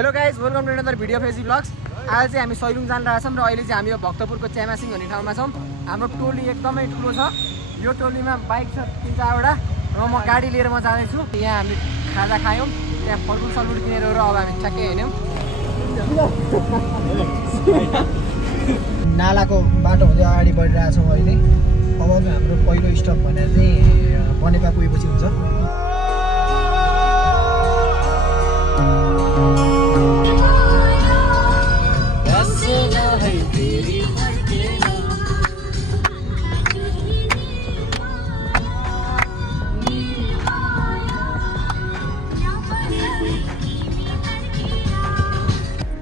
Hello guys, welcome to another video फेजी vlogs. आज चाहिँ हामी सैलुङ जान रहेछौँ र अहिले चाहिँ हामी यो भक्तपुरको च्यामासिङ भन्ने ठाउँमा छौँ। हाम्रो टोली एकदमै ठुलो छ। यो टोलीमा बाइक छ 3-4वटा र म गाडी लिएर म जाँदैछु। यहाँ हामी खाजा खायौँ, त्यहाँ फलफुल सलफुल किनेर र अब हामी ठ्याक्कै हिँड्यौँ। नालाको बाटो हुँदै अगाडि बढिरहेछौँ अहिले। अब हाम्रो पहिलो स्टप भनेर चाहिँ बनेपा पुगेपछि हुन्छ।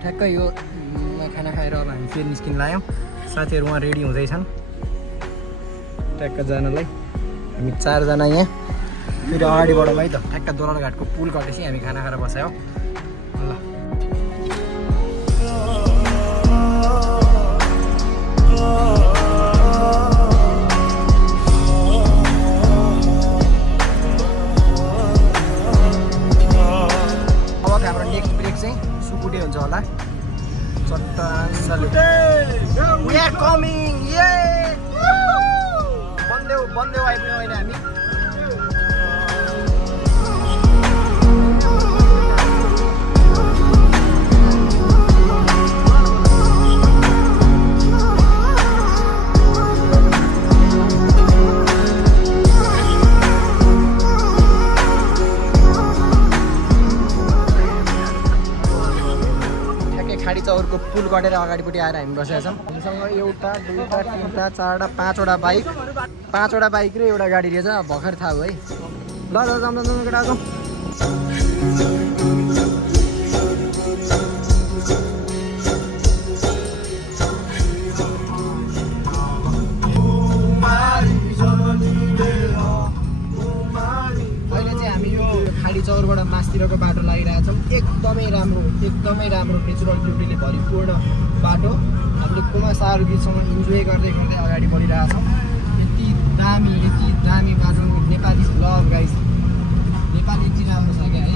ठ्याक्कै यो खाना खाएर अब हामी फेरि निस्किन लाग्यौँ। साथीहरू उहाँ रेडी हुँदैछन् ट्याक्क जानलाई। हामी 4 जना यहाँ फेरि अगाडि बढौँ है त। ठ्याक्क दोलरघाटको पुल कटेपछि हामी खाना खाएर बस्यौँ। ल अब हाम्रो नेक्स्ट ब्रेक चाहिँ सुकुटे हुन्छ होला। We are coming! Yay! बन्देउ आइपुग्यौँ अहिले हामी। खाडी चौरको पुल कटेर अगाडिपट्टि आएर हामी बसेका छौँ। हामीसँग 1, 2, 3, 4, 5वटा बाइक, 5वटा बाइक र एउटा गाडी रहेछ। भर्खर थाहा हो है। ल जाउँ केटा जाउँ। अहिले चाहिँ हामी यो खाडी चौरबाट मास्तिरको बाटो लागिरहेछौँ। एकदमै राम्रो नेचुरल ब्युटीले भरिपूर्ण बाटो। हामीले कुमा सारो गीतसँग इन्जोय गर्दै अगाडि बढिरहेछौँ। यति दामी बाटो। नेपाली लभ गाइस, नेपाली यति राम्रो छ क्या है।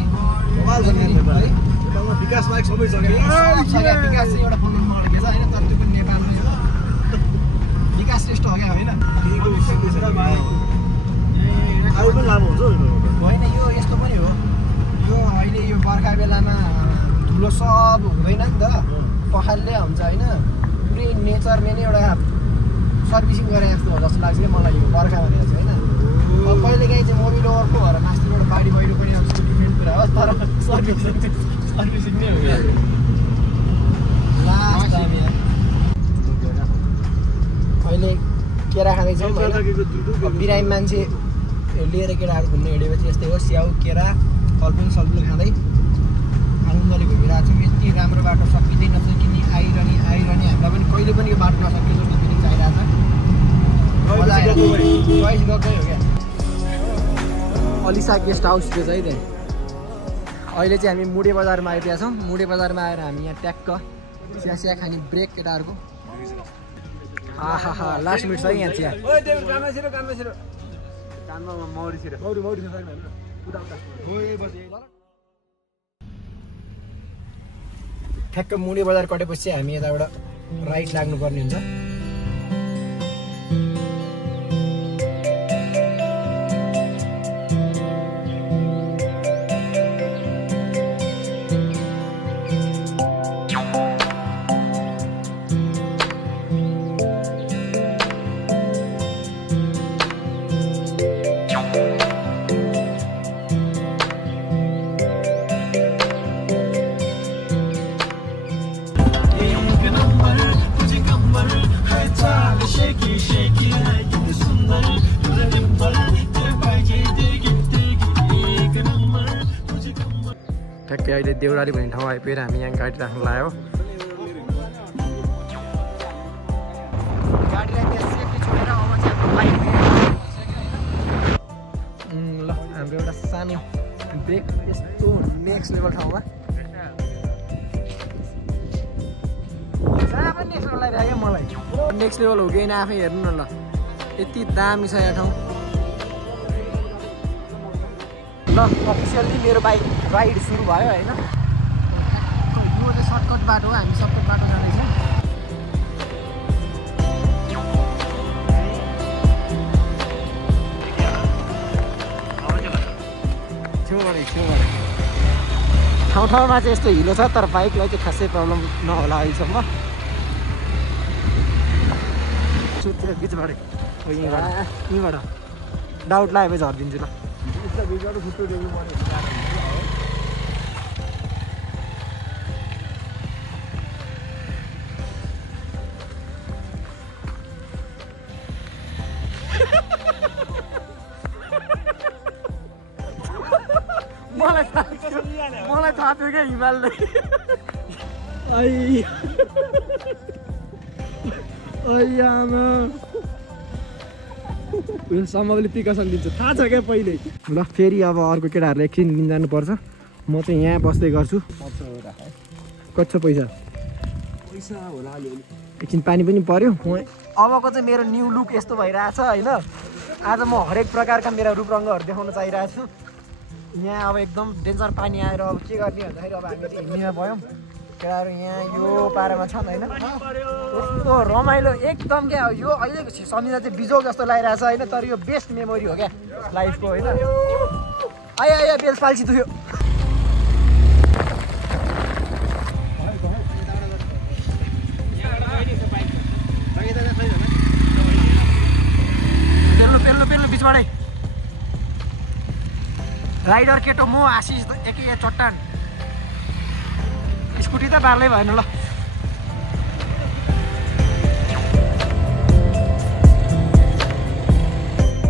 विकास बाइक सबै छ क्या। विकास चाहिँ एउटा फोन नम्बर के छ होइन, तर त्यो पनि नेपालमै छ। विकास श्रेष्ठ हो क्या होइन। होइन यो यस्तो पनि हो। यो अहिले यो बर्खा बेलामा ठुलो सब हुँदैन नि त, पखालले हुन्छ होइन। पुरै नेचरले नै एउटा सर्भिसिङ गरे जस्तो हो जस्तो लाग्छ कि मलाई यो बर्खा भनेर चाहिँ होइन। अब कहिलेकाहीँ चाहिँ मोबिलो अर्को भएर मास्तिरबाट बाढी पहिरो पनि आउँछ, डिफ्रेन्ट कुरा हो। तर सर्भिसिङ नै हो क्या। लास्ट हामी अहिले केरा खाँदैछौँ। बिरामी मान्छे लिएर केराहरू घुम्न हिँडेपछि यस्तै हो। स्याउ केरा फलफुल सलफुल खाँदै आनन्दले घुमिरहेको छौँ। यति राम्रो बाटो सकिँदै नसकिने आइरहने। हामीलाई पनि कहिले पनि यो बाटो नसकिने जस्तो फिलिङ चाहिरहेको छ। गएकै हो क्या। अलिसा गेस्ट हाउस थियो है त्यहाँ। अहिले चाहिँ हामी मुडे बजारमा आइपुगेका छौँ। मुडे बजारमा आएर हामी यहाँ ट्याक्क चिया खाने ब्रेक केटाहरूको। आहा लास्ट मिनट छ है यहाँ चिया। ठ्याक्क मुडे बजार कटेपछि हामी यताबाट राइट लाग्नुपर्ने हुन्छ। ठ्याक्कै अहिले देउराली भन्ने ठाउँ आइपुगेर हामी यहाँ गाडी राख्नु लाग्यो। ल हाम्रो एउटा सानो ब्रेक यस्तो नेक्स्ट लेभल ठाउँमा मलाई नेक्स्ट लेभल हो कि आफै हेर्नु न। ल यति दामी छ यहाँ ठाउँ। ल अफिसियल्ली मेरो बाइक राइड सुरु भयो हैन। बाटो हो हामी सर्टकट बाटो जाँदैछौँ छेउबाट ठाउँमा चाहिँ यस्तो हिलो छ तर बाइकलाई चाहिँ खासै प्रब्लम नहोला अहिलेसम्म बिचबाट यहीँबाट डाउट लाग्यो झरिदिन्छु ल मलाई थाहा थियो क्या हिमालले सम्मले प्रिकसन दिन्छ थाहा छ क्या पहिले ल फेरि अब अर्को केटाहरूले एकछिन लिन जानुपर्छ म चाहिँ यहाँ बस्दै गर्छु कति छ पैसा होला अलिअलि एकछिन पानी पनि पर्यो अबको चाहिँ मेरो न्यू लुक यस्तो भइरहेछ होइन आज म हरेक प्रकारका मेरा रूपरङ्गहरू देखाउन चाहिरहेको छु यहाँ अब एकदम डेन्जर पानी आएर अब के गर्ने भन्दाखेरि अब हामी चाहिँ हिँड्नेमा भयौँ केटाहरू यहाँ यो पारामा छन् होइन यस्तो रमाइलो एकदम क्या यो अहिलेको सम्झिँदा चाहिँ बिजोग जस्तो लागिरहेछ होइन तर यो बेस्ट मेमोरी हो क्या लाइफको होइन आयो बेल पाल्सी दुख्यो पेल्नु बिचबाटै राइडर केटो म आशिष एकै चट्टान स्कुटी त बार्लै भएन ल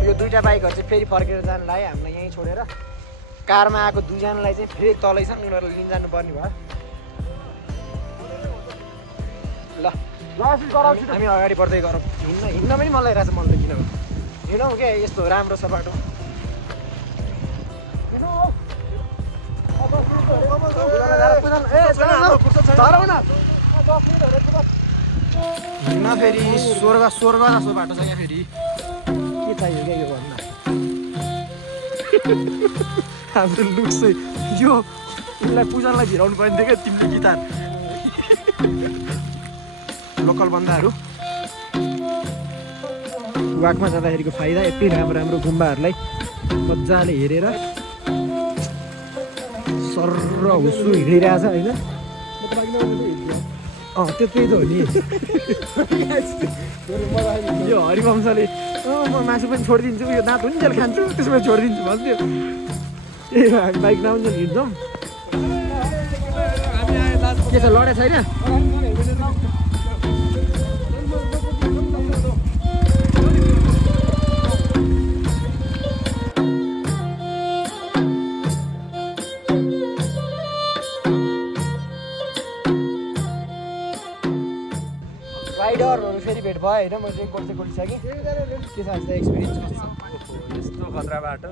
यो दुईटा बाइकहरू चाहिँ फेरि फर्केर जानु लाग्यो हामीलाई यहीँ छोडेर कारमा आएको दुईजनालाई चाहिँ फेरि तलै छन् उनीहरूलाई लिन जानुपर्ने भयो ल हामी अगाडि बढ्दै गरौँ हिँड्न पनि मन लागिरहेको छ मन त किनभने हिँडौँ क्या यस्तो राम्रो छ बाटो हिँड्न फेरि स्वर्ग जस्तो बाटो छ यहाँ फेरि के चाहियो क्या यो भन्दा हाम्रो लुक चाहिँ यो उसलाई पूजनलाई भिराउनु पर्ने थियो क्या तिमीले गिटार लोकल बन्दाहरू वाकमा जाँदाखेरिको फाइदा यति राम्रो गुम्बाहरूलाई मजाले हेरेर सर्र हुसु हिँडिरहेछ होइन त्यही त हो नि यो हरिवंशले म मासु पनि छोडिदिन्छु यो दाँत हुन्छ खान्छु त्यसमा छोडिदिन्छु भन्थ्यो ए हामी बाइक नआउँछ हिँड्छौँ के छ लडे छैन राइडरहरू फेरि भेट भयो होइन मैले एक वर्ष गइसकेँ के छ आज एक्सपिरियन्स कस्तो छ यस्तो खतरा बाटो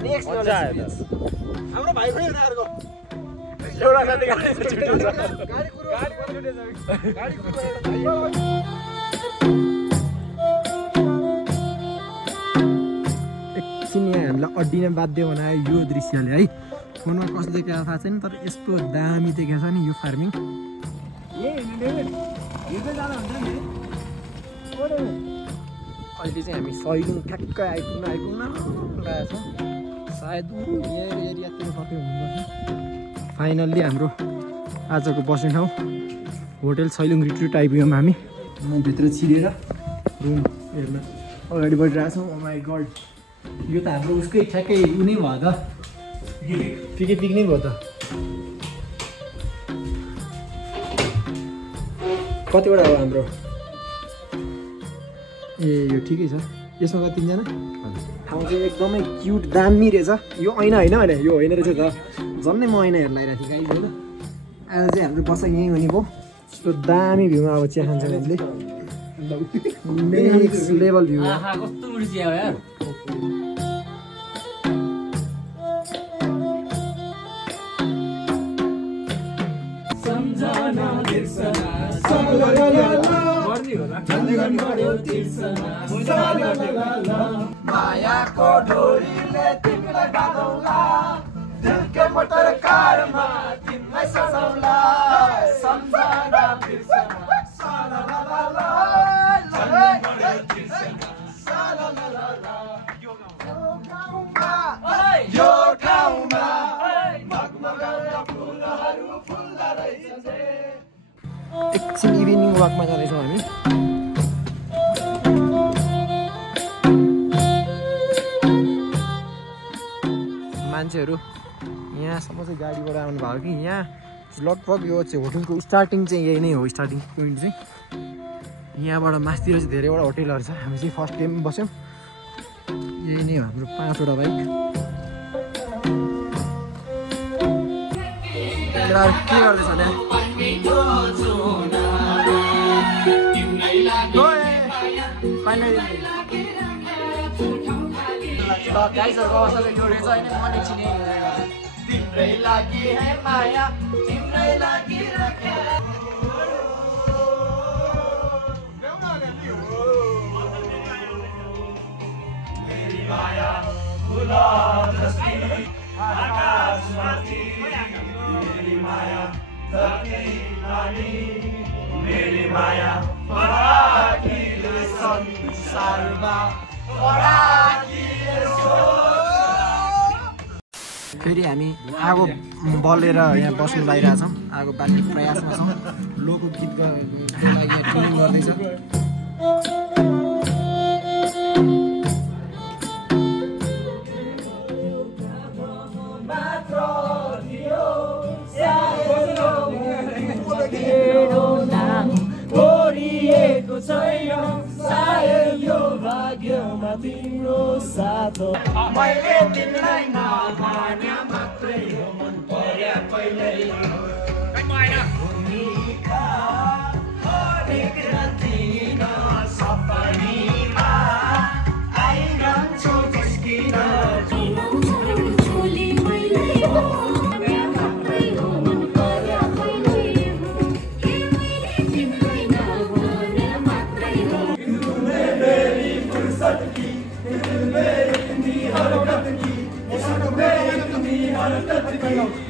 नेक्स्ट मजा आयो त हाम्रो भाइ पनि उनीहरूको एउटा साथी गाडी छुट्यो छ एकछिन यहाँ हामीलाई अड्डिन बाध्य बनायो यो दृश्यले है फोनमा कसले देखाएको थाहा छैन तर यस्तो दामी देखाएको छ नि यो फार्मिङ अहिले चाहिँ हामी सैलुङ ठ्याक्कै आइपुग्न लागेको छौँ सायद एरियातिर कतै हुनुपर्छ फाइनल्ली हाम्रो आजको बस्ने ठाउँ होटल सैलुङ रिट्रिट आइपुग्यौँ हामी म भित्र छिरेर रुम हेर्न अगाडि बढिरहेको छौँ माई गड यो त हाम्रो उसकै ठ्याक्कै उ नै भयो त पिकनिक भयो त कतिवटा हो हाम्रो ए यो ठिकै छ यसमा कति तिनजना ठाउँ चाहिँ एकदमै क्युट दामी रहेछ यो ऐना होइन भने यो होइन रहेछ त झन्नै म ऐना हेर्न आइरहेको थिएँ गाइज होइन आज चाहिँ हाम्रो बस यहीँ हुने भयो यस्तो दामी भ्यूमा अब चिया खान्छ हामीले नेक्स्ट लेभल भ्यू मायाको डोरीले तिमीलाई बाँधौला दिलकै मोटर कारमा तिमीलाई सजाउला सम्झना एकछिन इभिनिङ वाकमा जाँदैछौँ हामी। मान्छेहरू यहाँसम्म चाहिँ गाडीबाट आउनु भएको कि यहाँ लगभग यो चाहिँ होटलको स्टार्टिङ चाहिँ यही नै हो। स्टार्टिङ पोइन्ट चाहिँ यहाँबाट मास्तिर चाहिँ धेरैवटा होटेलहरू छ। हामी चाहिँ फर्स्ट टाइम बस्यौँ। यही नै हो हाम्रो 5वटा बाइक। के गर्दैछ गाइसहरूको अवस्था चाहिँ यो रहेछ होइन। मन एकछिन तिम्रै लागि है माया तिम्रै लागि मेरी माया फुला जस्ती आकाशमाथि मेरी माया धरती पानी मेरी माया फराकिलो संसारमा फेरि हामी आगो बलेर यहाँ बस्नु लागिरहेछौँ। आगो बाल्ने प्रयासमा छौँ। लोको गीत यहाँ ट्युनिङ गर्दैछ। तिम्रो साथ मैले तिमीलाई नमान्या मात्रै हो मन पर्या पहिल्यै हरेक राति सपनीमा आइरहन्छु जिस्किन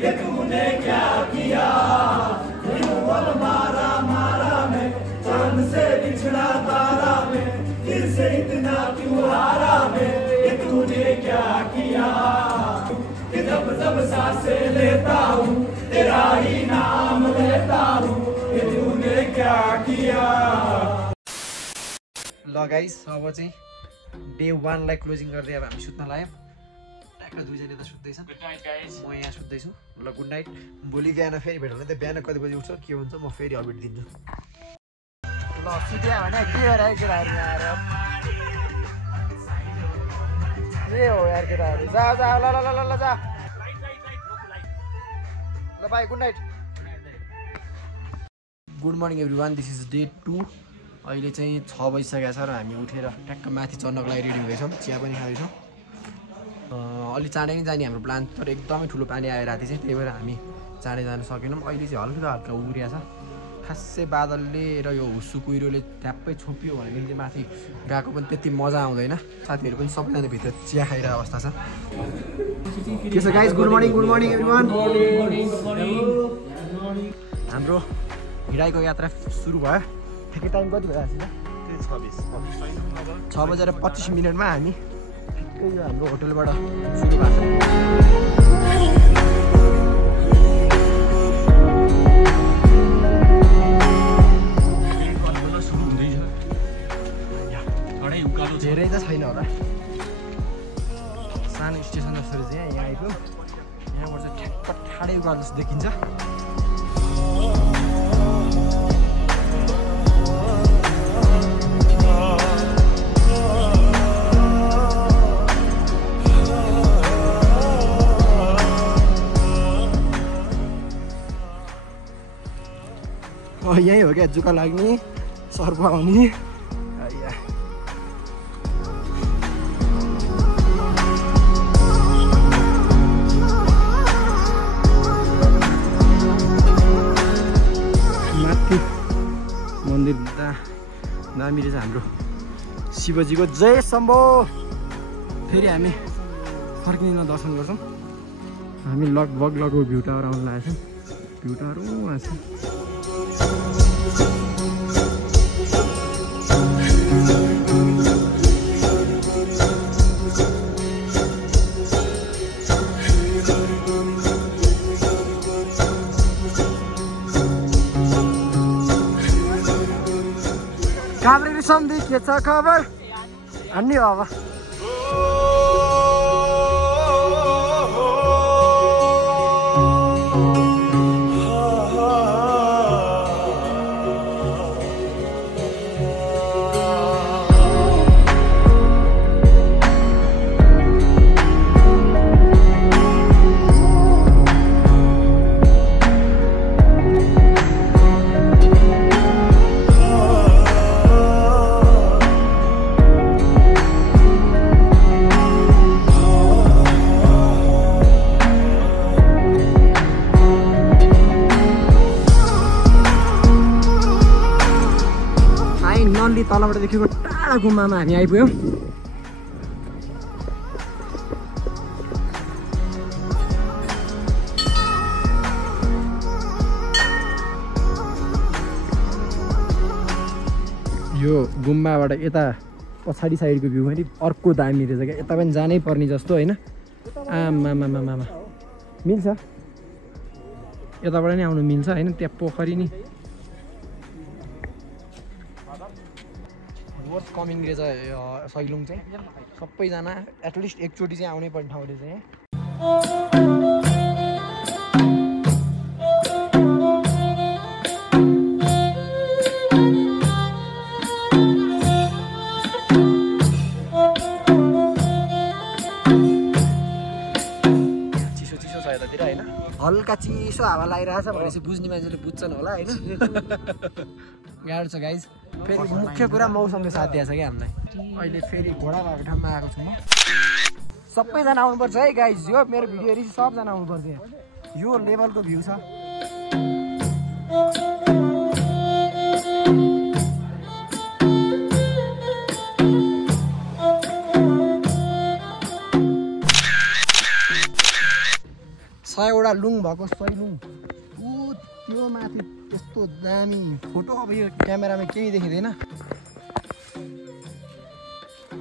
ये तूने क्या किया मारा मारा मैं चांद से बिछड़ा तारा मैं दिल से इतना क्यों हारा मैं ये तूने क्या किया कि जब जब सांसें लेता हूँ तेरा ही नाम लेता हूँ ये तूने क्या किया। ल गाइस अब चाहिँ डे 1 लाई क्लोजिङ गर्दै अब हामी सुत्न लाग्यौँ। दुईजना त सुत्दैछन्। म यहाँ सुत्दैछु। ल गुड नाइट। भोलि बिहान फेरि भेट भने त बिहान कति बजी उठ्छ के हुन्छ म फेरि अपडेट दिन्छु। ल सुत्यो भने के गरे केटाहरू आएर के हो यार केटाहरू जा जा ल ल ल ल जा ल by good night. Good morning everyone this is day 2। अहिले चाहिँ 6 बजिसकेको छ र हामी उठेर ट्याक्क माथि चढ्नको लागि रेडी हुँदैछौँ। चिया पनि खाँदैछौँ। अलि चाँडै नै जाने हाम्रो प्लान तर एकदमै ठुलो पानी आयो राति चाहिँ त्यही भएर हामी चाँडै जानु सकेनौँ। अहिले चाहिँ हल्का हल्का उग्रिया छ। खासै बादलले र यो हुस्सु कुहिरोले ट्याप्पै छोपियो भनेदेखि चाहिँ माथि गएको पनि त्यति मजा आउँदैन। साथीहरू पनि सबैजना भित्र चिया खाइरहेको अवस्था छ। के छ गाइस गुड मर्निङ एभ्रिवान। हाम्रो हिँडाइको यात्रा सुरु भयो। ठिकै टाइम कति भइरहेको छ 6:25 हामी ठिकै यो हाम्रो होटलबाट सुरु भएको छ। धेरै त छैन होला सानो स्टेसन जस्तो चाहिँ यहाँ आइपुग्यो। यहाँबाट चाहिँ ठ्याक्क ठाडै उकालो जस्तो देखिन्छ। यहीँ हो क्या जुका लाग्ने सर्प आउने। माथि मन्दिर दामी रहेछ हाम्रो शिवजीको जय शम्भो। फेरि हामी फर्किँदैन दर्शन गर्छौँ। हामी लगभग भ्यू टावर आउनु लागेको छौँ। भ्यू टावर उहाँ छ। काभ्रेरी सम्धि के छ खबर अन्य हो अब तलबाट देखेको टाढा गुम्बामा हामी आइपुग्यौँ यो गुम्बाबाट यता पछाडि साइडको भ्यू पनि अर्को दामी रहेछ क्या यता पनि जानै पर्ने जस्तो होइन आमामामामा मिल्छ यताबाट नि आउनु मिल्छ होइन त्यहाँ पोखरी नि वर्थ कमिङ रहेछ सैलुङ चाहिँ सबैजना एटलिस्ट एकचोटि चाहिँ आउनै पर्ने ठाउँ रहेछ यहाँ चिसो चिसो छ यतातिर होइन हल्का चिसो हावा लागिरहेछ भनेपछि बुझ्ने मान्छेले बुझ्छन् होला होइन गाह्रो छ गाइज फेरि मुख्य कुरा मौसमले साथ दिएको छ क्या हामीलाई अहिले फेरि घोडा भएको ठाउँमा आएको छु म सबैजना आउनुपर्छ है गाइज यो मेरो भिडियो हेरी सबजना आउनुपर्छ यो लेभलको भ्यू छ सयवटा लुङ भएको सैलुङ त्यो माथि यस्तो दामी फोटो अब यो क्यामेरामा केही देखिँदैन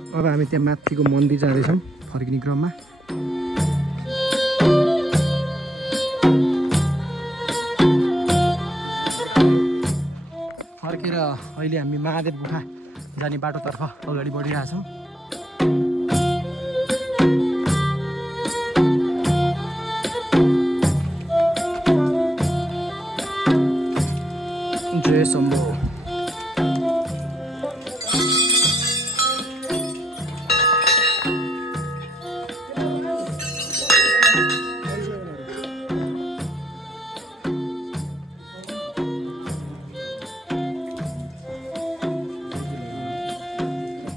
अब हामी त्यहाँ माथिको मन्दिर जाँदैछौँ फर्किने क्रममा फर्केर अहिले हामी महादेव गुफा जाने बाटोतर्फ अगाडि बढिरहेछौँ जय शम्भो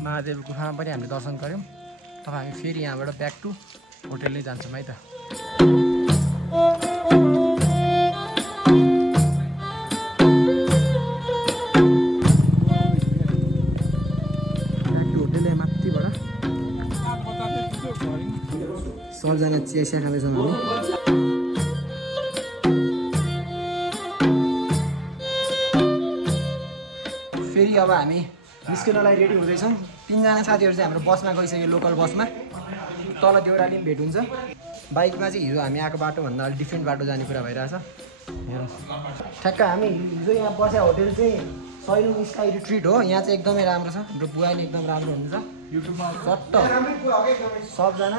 महादेव गुफामा पनि हामीले दर्शन गऱ्यौँ तब हामी फेरि यहाँबाट ब्याक टु होटेल नै जान्छौँ है त सबजना चिया खाँदैछौँ हामी फेरि अब हामी निस्किनलाई रेडी हुँदैछौँ तीनजना साथीहरू चाहिँ हाम्रो बसमा गइसक्यो लोकल बसमा तल देउराली पनि भेट हुन्छ बाइकमा चाहिँ हिजो हामी आएको बाटोभन्दा अलिक डिफ्रेन्ट बाटो जाने कुरा भइरहेछ ठ्याक्क हामी हिजो यहाँ बस्या होटेल चाहिँ सैलुङ स्काई रिट्रिट हो यहाँ चाहिँ एकदमै राम्रो छ हाम्रो बुवा नि एकदम राम्रो हुनुहुन्छ युट्युबमा चट्ट सबजना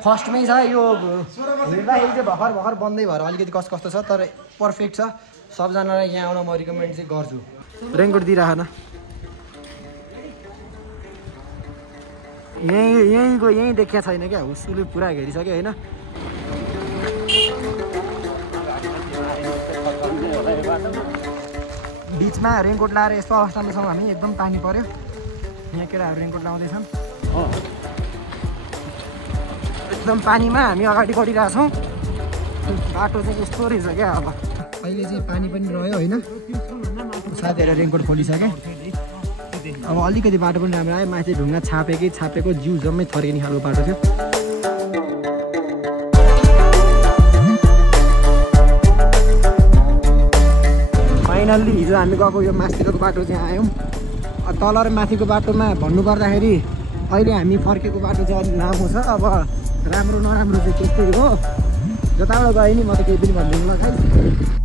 फर्स्टमै छ यो हेर्दाखेरि चाहिँ भर्खर भर्खर बन्दै भएर अलिकति कस्तो छ तर पर्फेक्ट छ सबजनालाई यहाँ आउन म रिकमेन्ड चाहिँ गर्छु रेनकोट दिइराख न यहीँ देखिया छैन क्या उसले पुरा घेरिसक्यो होइन बिचमा रेनकोट लाएर यस्तो अवस्थामा छौँ हामी एकदम पानी पर्यो यहाँ केटाहरू रेनकोट लाउँदैछन् एकदम पानीमा हामी अगाडि बढिरहेछौँ बाटो चाहिँ यस्तो रहेछ क्या अब अहिले चाहिँ पानी पनि रह्यो होइन साथीहरू रेनकोट खोलिसक्यो अब अलिकति बाटो पनि राम्रो आयो माथि ढुङ्गा छापेको जिउ जम्मै थर्किने खालको बाटो थियो फाइनल्ली हिजो हामी गएको यो माथिको बाटो चाहिँ आयौँ तल र माथिको बाटोमा भन्नुपर्दाखेरि अहिले हामी फर्केको बाटो चाहिँ अलिक लामो छ अब राम्रो नराम्रो चाहिँ त्यस्तै हो जताबाट गयो नि म त केही पनि भन्दिनँ ल गाइस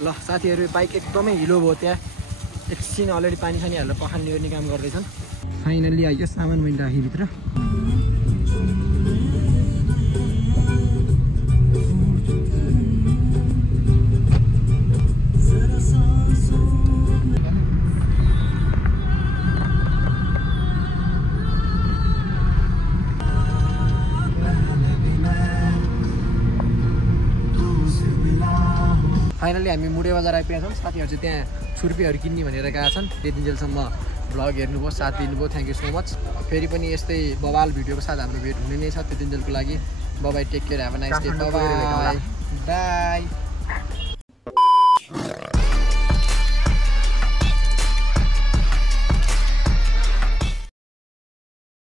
ल साथीहरू बाइक एकदमै हिलो भयो त्यहाँ एकछिन अलरेडी पानी सानी हालेर पखाल्ने गर्ने काम गर्दैछन् फाइनल्ली आइयो सामान मैले राखेँ भित्र फाइनली हामी मुडे बजार आइपुगेका छौँ साथीहरू चाहिँ त्यहाँ छुर्पीहरू किन्ने भनेर गएका छन् त्यतिन्जेलसम्म भ्लग हेर्नुभयो साथ दिनुभयो थ्याङ्क यू सो मच फेरि पनि यस्तै बवाल भिडियोको साथ हाम्रो भेट हुने नै छ त्यतिन्जेलको लागि bye take care have a nice day by